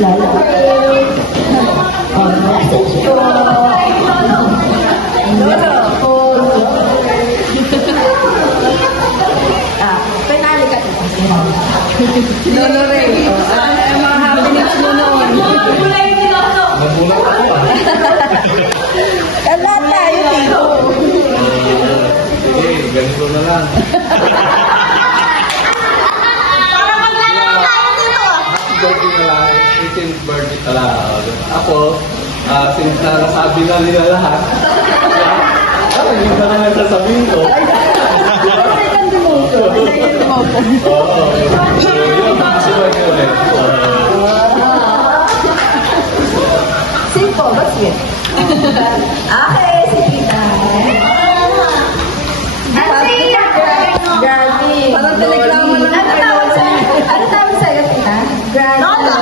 lalaki. Message ko. Penali ka ito. Lolo Ray. Ang mga happiness mo noon. Nagulat ako Kala tayo dito. Sige, ganito na lang. Para maglalaro tayo dito. Happy birthday na lang. 18th birthday pala. Ako, since nasabi na nila lahat, hindi na lang sasabihin ko. Oo. Yun, sila yun eh. Simple, but sweet. Okay, sige na. Gravy. Parang telegrama na lang kay Lola. Ano tawag sa'yo, Tita? Gravy. Lola.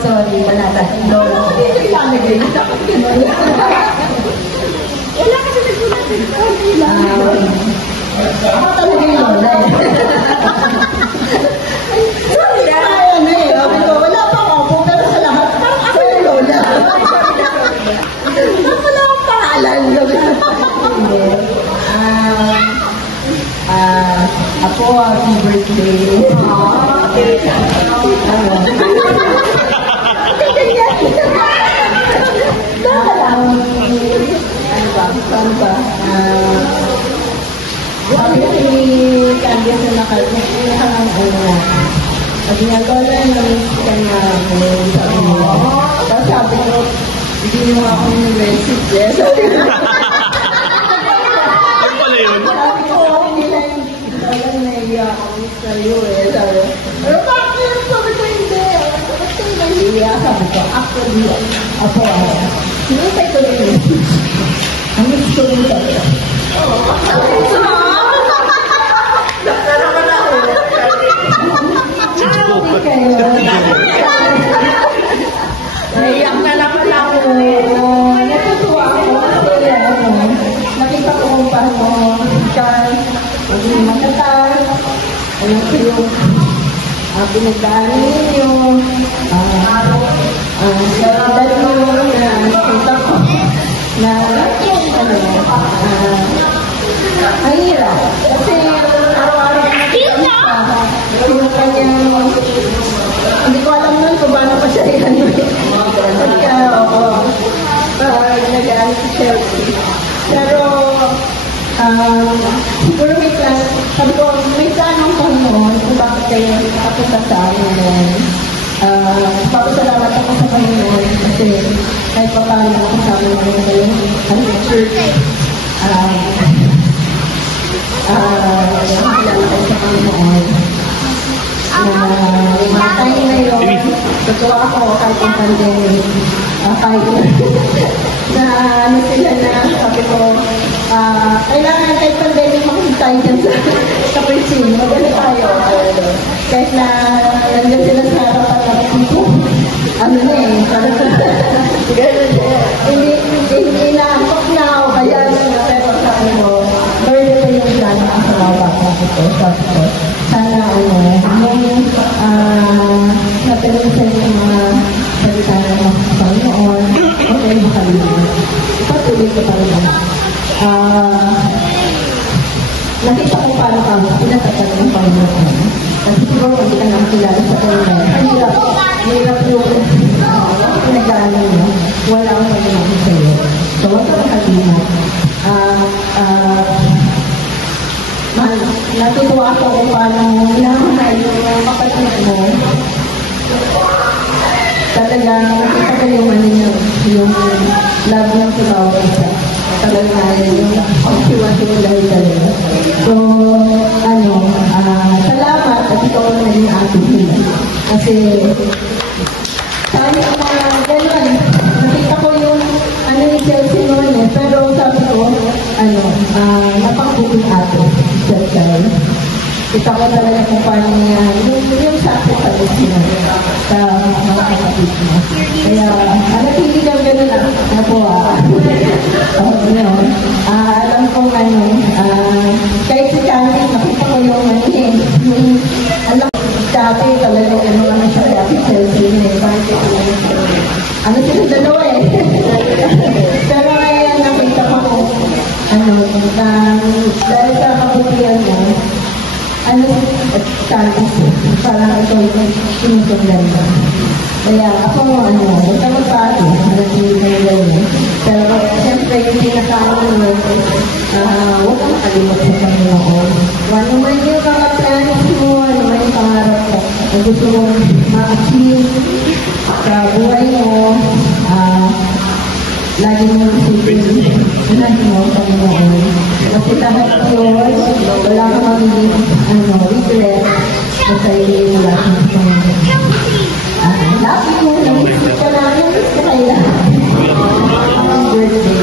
Sorry. Wala tayo. Lola. Wala ka na nagulat. Ako talaga yung Lola. Wala pa ako, pero sa lahat, parang ako yung Lola. Wala akong pangalan. Ako, happy birthday. Ano ba? Sabi kasi ni Candy sa nakalala. Sabi niya, Lola, namiss ka na. Tapos sabi ko, hindi mo ako ni-message eh. Ano pala yun? Sabi ko, hindi lang naiya ako sa'yo eh. Sabi ko, pero bakit? Sabi ko, hindi. Bakit kayo nahiya? Sabi ko, actually, ako, sinusay ko na yung message. Ang gusto ko sabi ko. Nakaraman ako. Naiyak na lang pala ako. Natutuwa ako. Nakita ko kung paano maging matatag. Alam ko yung pinagdaan ninyo. Dahil mo na nakita ko na ang hirap. Kasi araw-araw yung kanyang hindi ko alam nun kung paano pa siya yan. Pagka, nag-aalit si Chelsea. Pero, siguro may plan, sabi ko, may planong ko noon kung bakit kayo nakapunta sa amin. Papasalamat ako sa Panginoon kasi kahit pa paano nakasama namin kayo ang church. Nakilala kayo sa Panginoon. Mga time na yun, totoo ako kahit ang pandemic. Kahit na ano sila na sabi ko, kailangan kahit pandemic makikita tayo dyan sa preaching. Maganda tayo. Kahit na nandiyan sila sa harapan natin ko. Ano na eh, parang hindi na-antok na ako kaya pero sabi ko, Lord, ito yung plan ang sa mga bata ko. Sabi ko, sana yung natanong sa mga salita ng mga Panginoon, okay mo kalimutan. Ipatuloy ko pa rin. Nakita ko paano ka pinatapad ng Panginoon. Kasi siguro hindi ka nang kilala sa Panginoon. Hirap yung pinag-aaral mo. Wala akong Panginoon sa iyo. So, wag ka kalimutan. Natutuwa ako kung paano minamahal yung kapatid mo. Talagang nakita ko yung love ng tibawag isa. Talagang yung pagsiwasiwalay talaga. So, salamat at ikaw na naging atin sila. Kasi, sana mga gano'n, nakita ko yung ni Chelsea noon eh. Pero sabi ko, napakabuting atin. Kita ko talaga kung paano niya yung sacrifice niya sa mga kapatid niya. Kaya, hindi lang gano'n alam kong kahit si Candy, nakita ko yung alam talagang ano siya, dati Chelsea na ano sila dalawa eh. Pero ngayon nakita ko kung dahil sa kabutihan mo, parang ito yung sinusundan mo. Kaya ako basta magpati, pero siyempre yung pinaka-ano huwag kang makalimutan sa Panginoon. Ano man yung kakaplanis mo, ano man yung pangarap mo, ang gusto mong ma-achieve sa buhay mo, lagi mo isipin, unahin mo ang Panginoon. Kasi lahat yun, wala ka magiging regret basta hindi mo lahat ng Panginoon. Lagi mo, nag-isip ka namin, gusto kayo. Happy birthday.